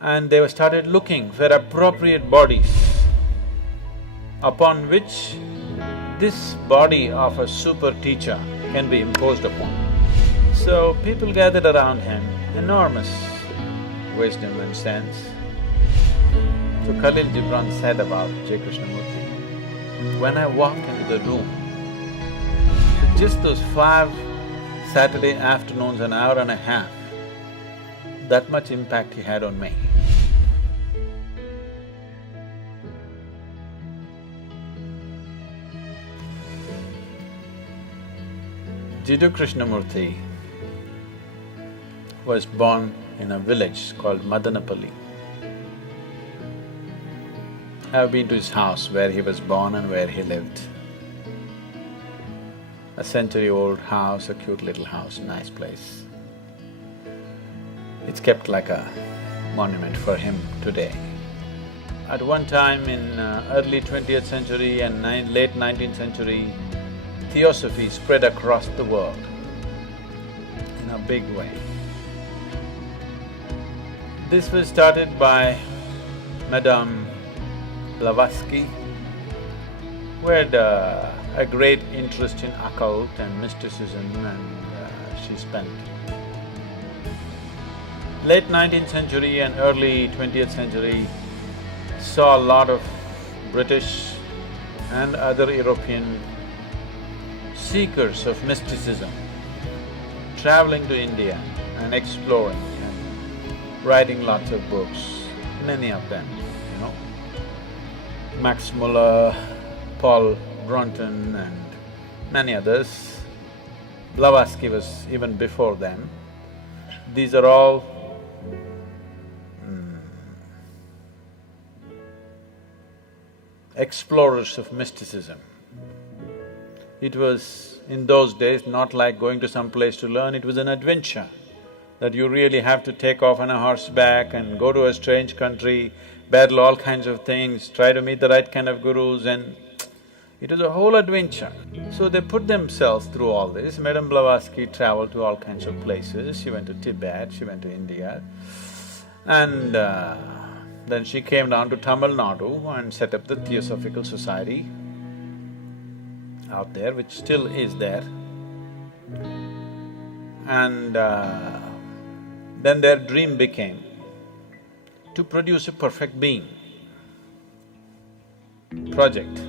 and they started looking for appropriate bodies upon which this body of a super teacher can be imposed upon. So people gathered around him, enormous wisdom and sense. So Khalil Gibran said about J. Krishnamurti, when I walk into the room, just those 5 Saturday afternoons, an hour and a half, that much impact he had on me. Jiddu Krishnamurti was born in a village called Madanapalli. I've been to his house where he was born and where he lived. A century-old house, a cute little house, nice place. It's kept like a monument for him today. At one time in early 20th century and late 19th century, Theosophy spread across the world in a big way. This was started by Madame Blavatsky, who had a great interest in occult and mysticism, and she spent late 19th century and early 20th century saw a lot of British and other European seekers of mysticism traveling to India and exploring and writing lots of books, many of them, you know. Max Muller, Paul Brunton and many others. Blavatsky was even before them. These are all explorers of mysticism. It was, in those days, not like going to some place to learn, it was an adventure that you really have to take off on a horseback and go to a strange country, battle all kinds of things, try to meet the right kind of gurus, and it was a whole adventure. So they put themselves through all this. Madame Blavatsky traveled to all kinds of places. She went to Tibet, she went to India, and then she came down to Tamil Nadu and set up the Theosophical Society out there, which still is there. And then their dream became to produce a perfect being project.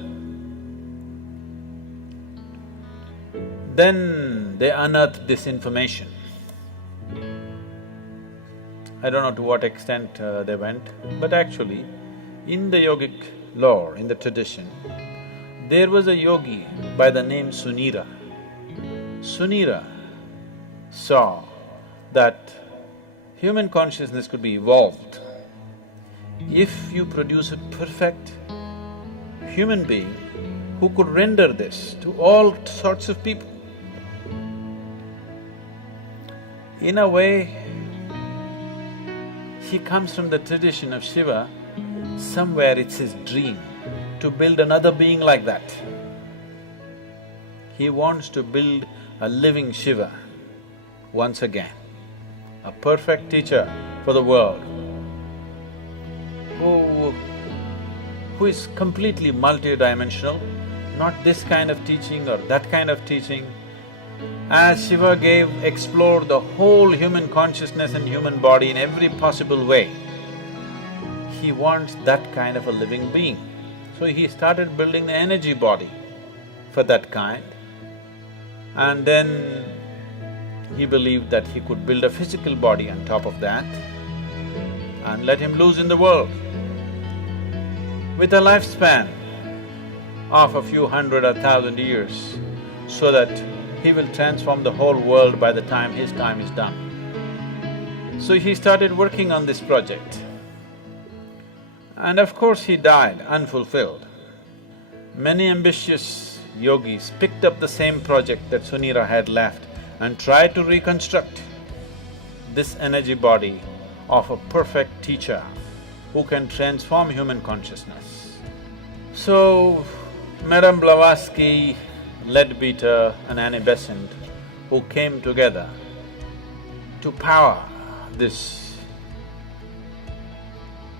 Then they unearthed this information. I don't know to what extent they went, but actually, in the yogic lore, in the tradition, there was a yogi by the name Sunira. Sunira saw that human consciousness could be evolved if you produce a perfect human being who could render this to all sorts of people. In a way, he comes from the tradition of Shiva. Somewhere it's his dream to build another being like that. He wants to build a living Shiva once again, a perfect teacher for the world, who is completely multidimensional, not this kind of teaching or that kind of teaching. As Shiva explored the whole human consciousness and human body in every possible way, he wants that kind of a living being. So he started building the energy body for that kind, and then he believed that he could build a physical body on top of that and let him loose in the world with a lifespan of a few hundred or thousand years, so that he will transform the whole world by the time his time is done. So he started working on this project. And of course he died unfulfilled. Many ambitious yogis picked up the same project that Sunira had left and tried to reconstruct this energy body of a perfect teacher who can transform human consciousness. So, Madame Blavatsky, Leadbeater and Annie Besant, who came together to power this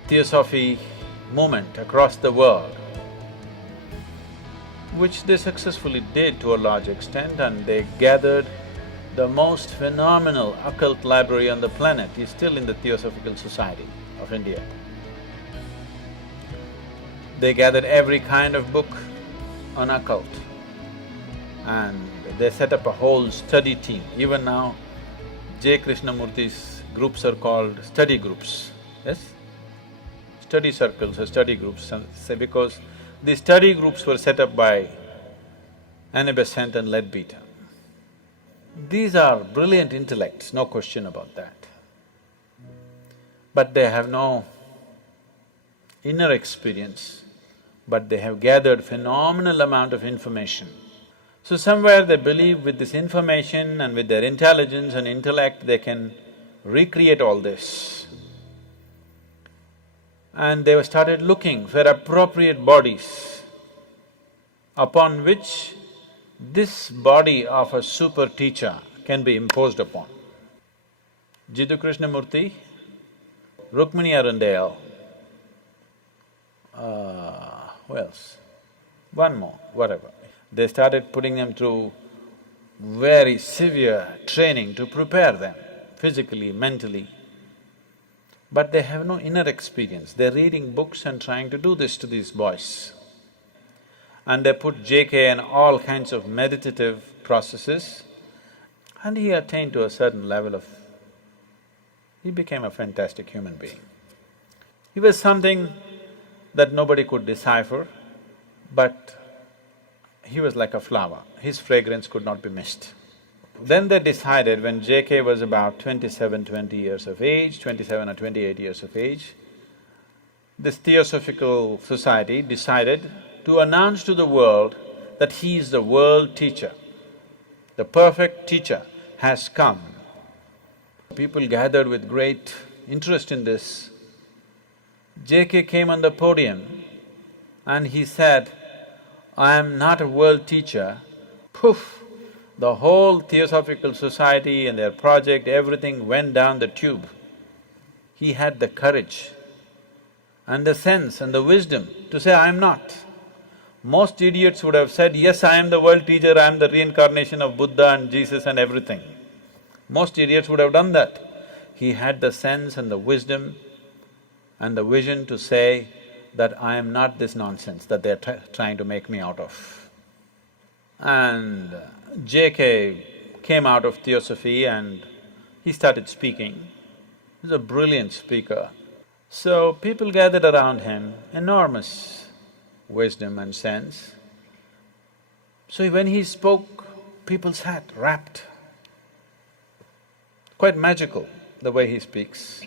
theosophy movement across the world, which they successfully did to a large extent, and they gathered the most phenomenal occult library on the planet is still in the Theosophical Society of India. They gathered every kind of book on occult and they set up a whole study team. Even now, Krishnamurti's groups are called study groups, yes? Study circles or study groups, because these study groups were set up by Besant and Leadbeater. These are brilliant intellects, no question about that. But they have no inner experience, but they have gathered phenomenal amount of information. So somewhere they believe with this information and with their intelligence and intellect, they can recreate all this. And they started looking for appropriate bodies upon which this body of a super teacher can be imposed upon. Jiddu Krishnamurti, Rukmini Arundale, who else? One more, whatever. They started putting them through very severe training to prepare them physically, mentally. But they have no inner experience. They're reading books and trying to do this to these boys. And they put JK in all kinds of meditative processes, and he attained to a certain level of… he became a fantastic human being. He was something that nobody could decipher, but he was like a flower, his fragrance could not be missed. Then they decided, when JK was about 20 years of age, 27 or 28 years of age, this Theosophical Society decided to announce to the world that he is the world teacher. The perfect teacher has come. People gathered with great interest in this. JK came on the podium and he said, "I am not a world teacher." Poof! The whole Theosophical Society and their project, everything went down the tube. He had the courage and the sense and the wisdom to say, "I am not." Most idiots would have said, "Yes, I am the world teacher, I am the reincarnation of Buddha and Jesus and everything." Most idiots would have done that. He had the sense and the wisdom and the vision to say that I am not this nonsense that they're trying to make me out of. And JK came out of Theosophy and he started speaking. He's a brilliant speaker. So people gathered around him, enormous wisdom and sense. So when he spoke, people sat rapt. Quite magical, the way he speaks.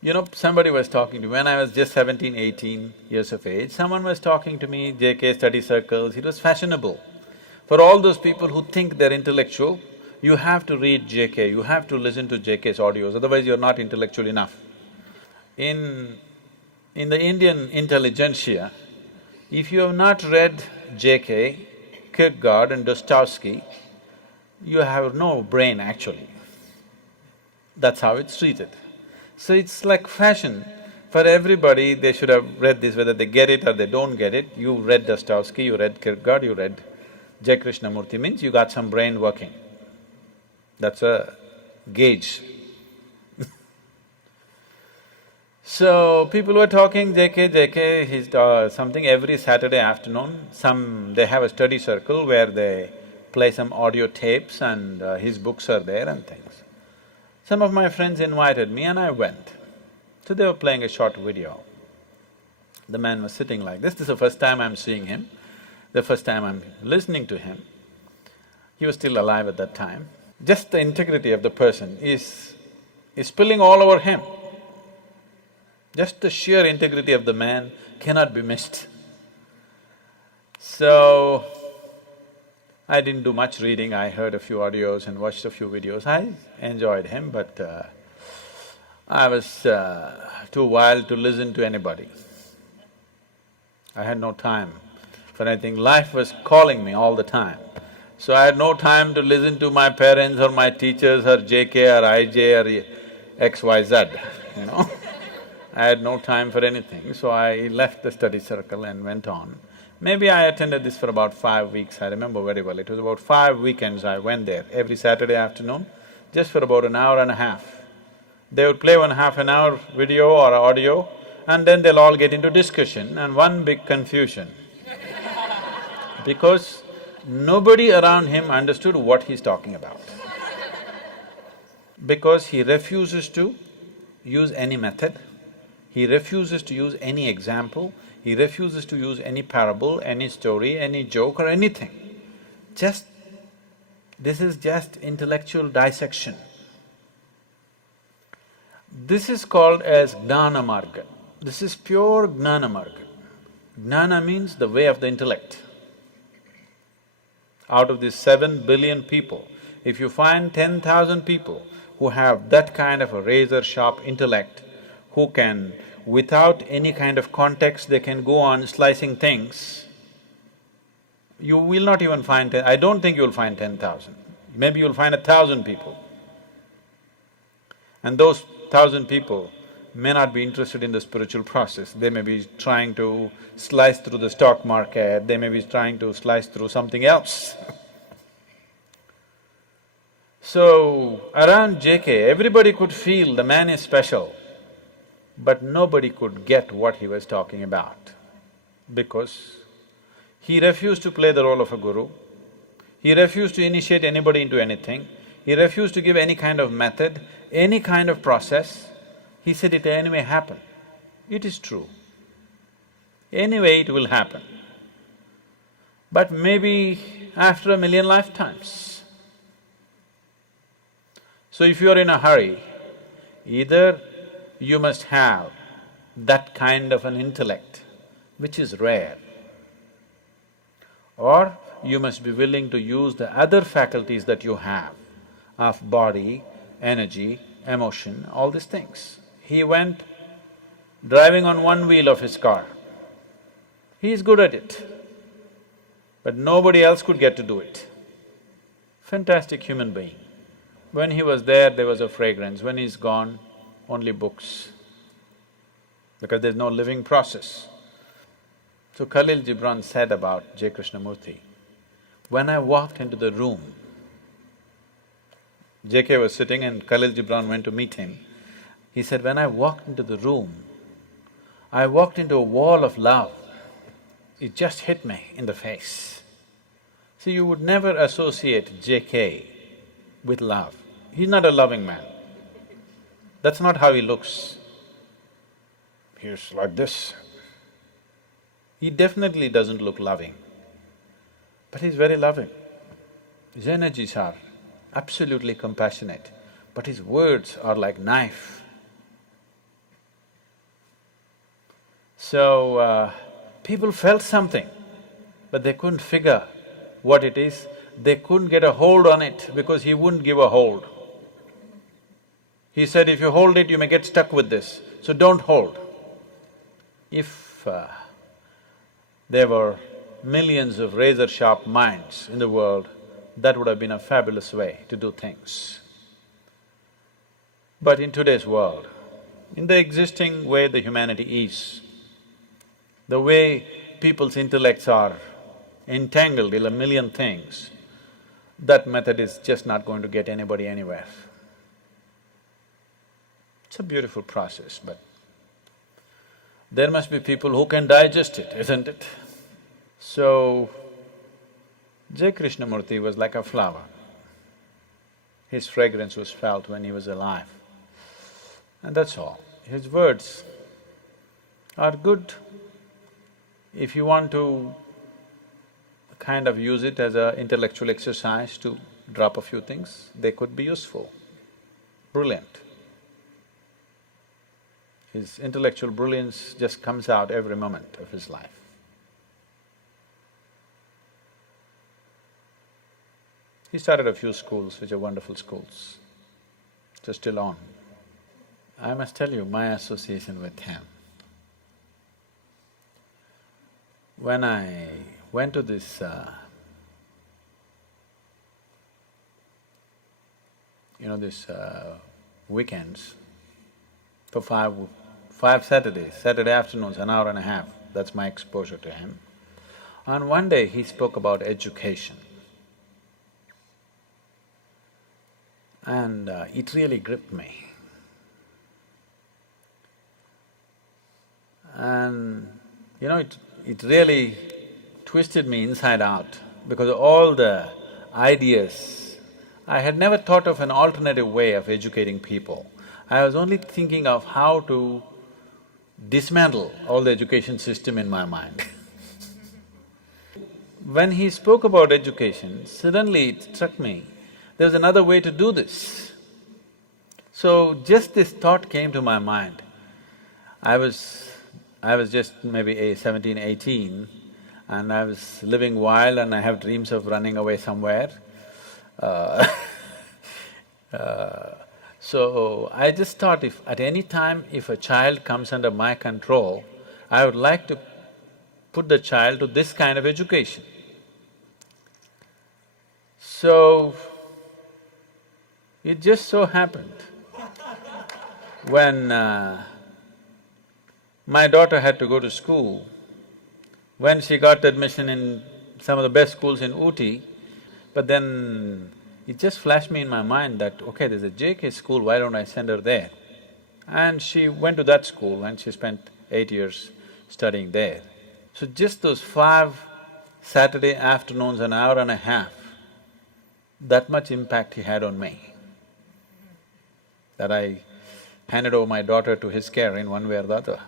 You know, somebody was talking to me, when I was just 17, 18 years of age, someone was talking to me, JK study circles, it was fashionable. For all those people who think they're intellectual, you have to read JK, you have to listen to JK's audios, otherwise you're not intellectual enough. In the Indian intelligentsia, if you have not read JK, Kierkegaard and Dostoevsky, you have no brain actually. That's how it's treated. So it's like fashion. For everybody, they should have read this, whether they get it or they don't get it. You read Dostoevsky, you read Kierkegaard, you read Krishnamurti, means you got some brain working. That's a gauge. So, people were talking, JK, he's something every Saturday afternoon, they have a study circle where they play some audio tapes and his books are there and things. Some of my friends invited me and I went. So they were playing a short video. The man was sitting like this is the first time I'm seeing him, the first time I'm listening to him. He was still alive at that time. Just the integrity of the person is spilling all over him. Just the sheer integrity of the man cannot be missed. So, I didn't do much reading, I heard a few audios and watched a few videos. I enjoyed him, but I was too wild to listen to anybody. I had no time for anything. Life was calling me all the time. So I had no time to listen to my parents or my teachers or JK or IJ or XYZ, you know. I had no time for anything, so I left the study circle and went on. Maybe I attended this for about 5 weeks, I remember very well. It was about 5 weekends I went there, every Saturday afternoon, just for about an hour and a half. They would play one half an hour video or audio, and then they'll all get into discussion and one big confusion. Because nobody around him understood what he's talking about. Because he refuses to use any method, he refuses to use any example, he refuses to use any parable, any story, any joke or anything. This is just intellectual dissection. This is called as Gnana Marga. This is pure Gnana Marga. Gnana means the way of the intellect. Out of these 7 billion people, if you find 10,000 people who have that kind of a razor-sharp intellect, who can, without any kind of context, they can go on slicing things, you will not even find I don't think you'll find 10,000. Maybe you'll find 1,000 people. And those 1,000 people may not be interested in the spiritual process, they may be trying to slice through the stock market, they may be trying to slice through something else. So, around JK, everybody could feel the man is special, but nobody could get what he was talking about, because he refused to play the role of a guru, he refused to initiate anybody into anything, he refused to give any kind of method, any kind of process. He said it anyway happen. It is true. Anyway it will happen. But maybe after 1,000,000 lifetimes. So if you are in a hurry, either you must have that kind of an intellect, which is rare, or you must be willing to use the other faculties that you have of body, energy, emotion, all these things. He went driving on one wheel of his car. He is good at it, but nobody else could get to do it. Fantastic human being. When he was there was a fragrance, when he's gone, only books, because there's no living process. So Khalil Gibran said about J. Krishnamurti, when I walked into the room, JK was sitting and Khalil Gibran went to meet him. He said, when I walked into the room, I walked into a wall of love. It just hit me in the face. See, you would never associate JK with love. He's not a loving man. That's not how he looks. He's like this. He definitely doesn't look loving, but he's very loving. His energies are absolutely compassionate, but his words are like knife. So, people felt something, but they couldn't figure what it is. They couldn't get a hold on it because he wouldn't give a hold. He said, if you hold it, you may get stuck with this, so don't hold. If there were millions of razor-sharp minds in the world, that would have been a fabulous way to do things. But in today's world, in the existing way the humanity is, the way people's intellects are entangled in 1,000,000 things, that method is just not going to get anybody anywhere. It's a beautiful process, but there must be people who can digest it, isn't it? So, J. Krishnamurti was like a flower. His fragrance was felt when he was alive, and that's all. His words are good. If you want to kind of use it as an intellectual exercise to drop a few things, they could be useful, brilliant. His intellectual brilliance just comes out every moment of his life. He started a few schools, which are wonderful schools, which are still on. I must tell you my association with him. When I went to this weekends for 5 Saturdays, Saturday afternoons, an hour and a half, that's my exposure to him. And one day he spoke about education. And it really gripped me. And it really twisted me inside out because all the ideas, I had never thought of an alternative way of educating people. I was only thinking of how to dismantle all the education system in my mind. When he spoke about education, suddenly it struck me, there's another way to do this. So just this thought came to my mind. I was just maybe 17, 18, and I was living wild and I have dreams of running away somewhere. So I just thought if at any time if a child comes under my control, I would like to put the child to this kind of education. So, it just so happened, when my daughter had to go to school, when she got admission in some of the best schools in Ooty, but then it just flashed me in my mind that, okay, there's a JK school, why don't I send her there? And she went to that school and she spent 8 years studying there. So just those 5 Saturday afternoons, an hour and a half, that much impact he had on me, that I handed over my daughter to his care in one way or the other.